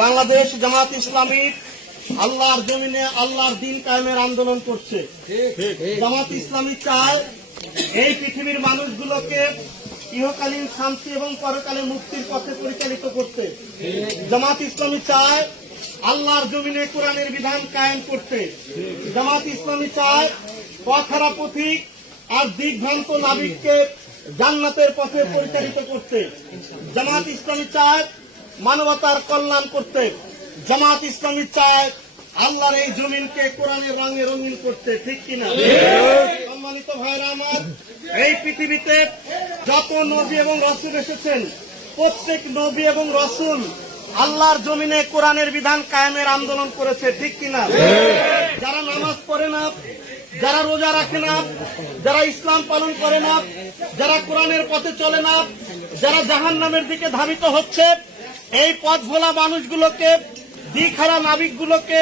বাংলাদেশ জামাত ইসলামী আল্লাহর জমিনে আল্লাহর দিন কায়েমের আন্দোলন করছে। জামাত ইসলামী চায় এই পৃথিবীর মানুষগুলোকে ইহকালীন শান্তি এবং পরকালে মুক্তির পথে পরিচালিত করতে। জামাত ইসলামী চায় আল্লাহর জমিনে কোরআনের বিধান কায়েম করতে। জামাত ইসলামী চায় পথহারা পথিক আর দিগ্ভ্রান্ত নাবিককে জান্নাতের পথে পরিচালিত করতে। জামাত ইসলামী চায় মানবতার কল্যাণ করতে। জামাত ইসলামী চায় আল্লাহর এই জমিনকে কোরআনের রঙে রঙিন করতে। ঠিক কিনা? সম্মানিত ভাইরা আমার, এই পৃথিবীতে যত নবী এবং রাসূল এসেছেন, প্রত্যেক নবী এবং রাসূল আল্লাহর জমিনে কোরআনের বিধান কায়েমের আন্দোলন করেছে। ঠিক কিনা? যারা নামাজ পড়ে না, যারা রোজা রাখে না, যারা ইসলাম পালন করে না, যারা কোরআনের পথে চলে না, যারা জাহান্নামের দিকে ধাবিত হচ্ছে, এই পথ ভোলা মানুষগুলোকে, দিকহারা নাবিকগুলোকে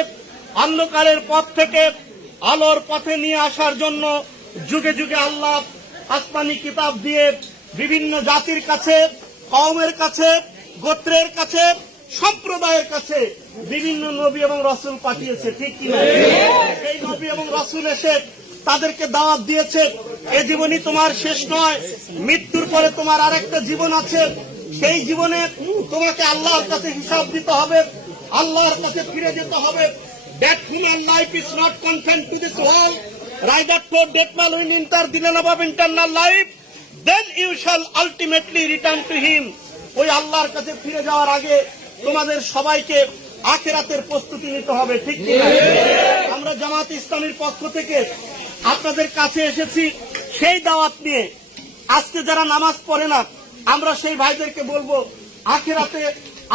অন্ধকারের পথ থেকে আলোর পথে নিয়ে আসার জন্য যুগে যুগে আল্লাহ আসমানি কিতাব দিয়ে বিভিন্ন জাতির কাছে, কওমের কাছে, গোত্রের কাছে, সম্প্রদায়ের কাছে বিভিন্ন নবী এবং রাসূল পাঠিয়েছে। ঠিক কিনা? এই নবী এবং রাসূল এসে তাদেরকে দাওয়াত দিয়েছে, এ জীবনই তোমার শেষ নয়, মৃত্যুর পরে তোমার আরেকটা জীবন আছে। সেই জীবনে তোমাকে আল্লাহর কাছে হিসাব দিতে হবে, আল্লাহর কাছে ফিরে যেতে হবে। That human life is not confined to this world. Rather, for death man will enter the land of eternal life. Then you shall ultimately return to him. ওই আল্লাহর কাছে ফিরে যাওয়ার আগে তোমাদের সবাইকে আখিরাতের প্রস্তুতি নিতে হবে। ঠিক কিনা? আমরা জামাত ইসলামীর পক্ষ থেকে আপনাদের কাছে এসেছি সেই দাওয়াত নিয়ে। আজকে যারা নামাজ পড়ে না, আমরা সেই ভাইদেরকে বলবো, আখিরাতে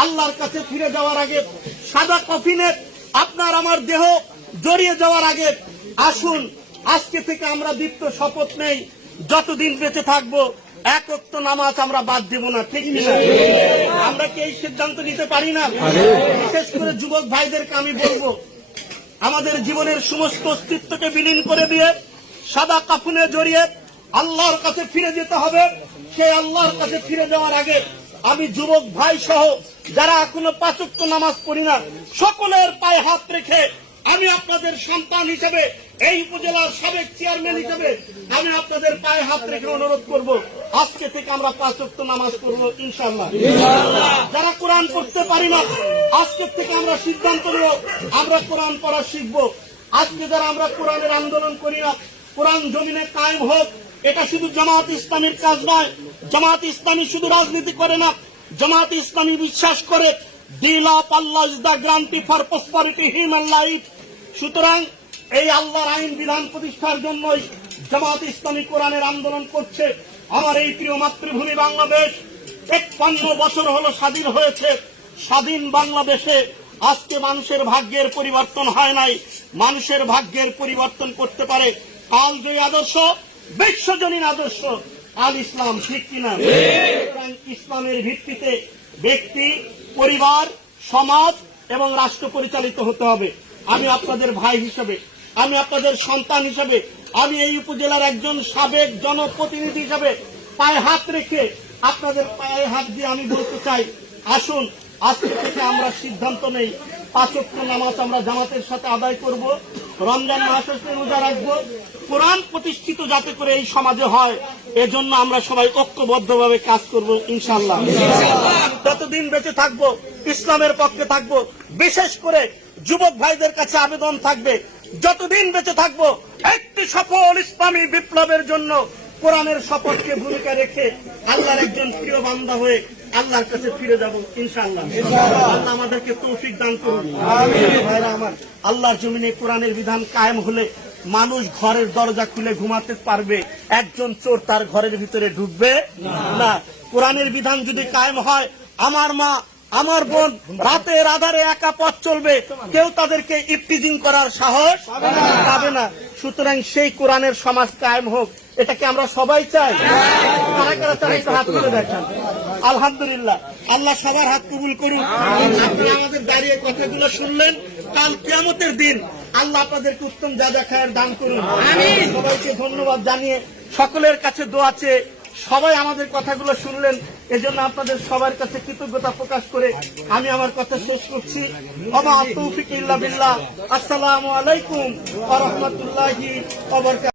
আল্লাহর কাছে ফিরে যাওয়ার আগে, সাদা কফিনে আপনার আমার দেহ জড়িয়ে যাওয়ার আগে আসুন আজকে থেকে আমরা দীপ্ত শপথ নেই, যতদিন বেঁচে থাকবো এক ওয়াক্ত নামাজ আমরা বাদ দেব না। ঠিক কিনা? আমরা কি এই সিদ্ধান্ত নিতে পারি না? বিশেষ করে যুবক ভাইদেরকে আমি বলবো, আমাদের জীবনের সমস্ত অস্তিত্বকে বিলীন করে দিয়ে সাদা কাফনে জড়িয়ে আল্লাহর কাছে ফিরে যেতে হবে। সেই আল্লাহর কাছে ফিরে যাওয়ার আগে আমি যুবক ভাই সহ যারা এখনো 5 ওয়াক্ত নামাজ পড়ি না, সকলের পায়ে হাত রেখে আমি আপনাদের সন্তান হিসেবে, এই উপজেলার সাবেক চেয়ারম্যান হিসেবে আমি আপনাদের পায়ে হাত রেখে অনুরোধ করব, আজকে থেকে আমরা 5 ওয়াক্ত নামাজ পড়ব ইনশাআল্লাহ। যারা কোরআন পড়তে পারি না, আজকে থেকে আমরা সিদ্ধান্ত নেব আমরা কোরআন পড়া শিখব। আজকে যারা আমরা কোরআনের আন্দোলন করি না, কোরআন জমিনে কায়েম হোক, এটা শুধু জামাত ইসলামীর কাজ নয়। জামাত ইসলামী শুধু রাজনীতি করে না, জামাত ইসলামী বিশ্বাস করে deal of Allah is the guarantee for prosperity human life. সুতরাং এই আল্লাহর আইন বিধান প্রতিষ্ঠার জন্যই জামাত ইসলামী কোরআনের আন্দোলন করছে। আমার এই প্রিয় মাতৃভূমি বাংলাদেশ 51 বছর হলো স্বাধীন হয়েছে। স্বাধীন বাংলাদেশে আজকে মানুষের ভাগ্যের পরিবর্তন হয় নাই, মানুষের ভাগ্যের পরিবর্তন করতে পারে কালজয়ী আদর্শ, বিশ্বজনীন আদর্শ আল ইসলাম। ঠিক কিনা? ইসলামের ভিত্তিতে ব্যক্তি, পরিবার, সমাজ এবং রাষ্ট্র পরিচালিত হতে হবে। আমি আপনাদের ভাই হিসেবে, আমি আপনাদের সন্তান হিসেবে, আমি এই উপজেলার একজন সাবেক জনপ্রতিনিধি হিসেবে পায়ে হাত রেখে আপনাদের পায়ে হাত দিয়ে আমি বলতে চাই, আসুন আজকে থেকে আমরা সিদ্ধান্ত নেই 5 ওয়াক্ত নামাজ আমরা জামাতের সাথে আদায় করব, রমজান মাস আসলে রোজা রাখবো, কোরআন প্রতিষ্ঠিত যাতে করে এই সমাজে হয়, এজন্য আমরা সবাই ঐক্যবদ্ধভাবে কাজ করব ইনশাআল্লাহ। যতদিন বেঁচে থাকবো ইসলামের পক্ষে থাকবো। বিশেষ করে যুবক ভাইদের কাছে আবেদন থাকবে, যতদিন বেঁচে থাকবো একটি সফল ইসলামী বিপ্লবের জন্য কোরআনের শপথকে ভূমিকা রেখে আল্লাহর একজন প্রিয় বান্দা হয়ে আল্লাহর কাছে ফিরে যাব ইনশাআল্লাহ। আল্লাহ আমাদেরকে তৌফিক দান করুন। ভাইরা আমার, আল্লাহর জমিনে কোরআনের বিধান কায়েম হলে মানুষ ঘরের দরজা খুলে ঘুমাতে পারবে, একজন চোর তার ঘরের ভিতরে ঢুকবে না। কোরআনের বিধান যদি কায়েম হয়, আমার মা, আমার বোন রাতের আধারে একা পথ চলবে, কেউ তাদেরকে ইফতিজিং করার সাহস পাবে না। সুতরাং সেই কোরআনের সমাজ কায়েম হোক, এটাকে আমরা সবাই চাই। কারা কারা চাই একটু হাত তুলে দেখান। আলহামদুলিল্লাহ, আল্লাহ সবার হাত কবুল করুন। আপনারা আমাদের দাঁড়িয়ে কথাগুলো শুনলেন, কাল কিয়ামতের দিন আল্লাহ আপনাদেরকে উত্তম যা খায়ের দান করুন। সবাইকে ধন্যবাদ জানিয়ে সকলের কাছে দোয়া চেয়ে সবাই আমাদের কথাগুলো শুনলেন। এজন্য আপনাদের সবার কাছে কৃতজ্ঞতা প্রকাশ করে আমি আমার কথা শেষ করছি। ওয়া মা তৌফিক ইল্লা বিল্লাহ। আসসালামু আলাইকুম ওয়া রাহমাতুল্লাহি ওয়া বারাকাতুহু।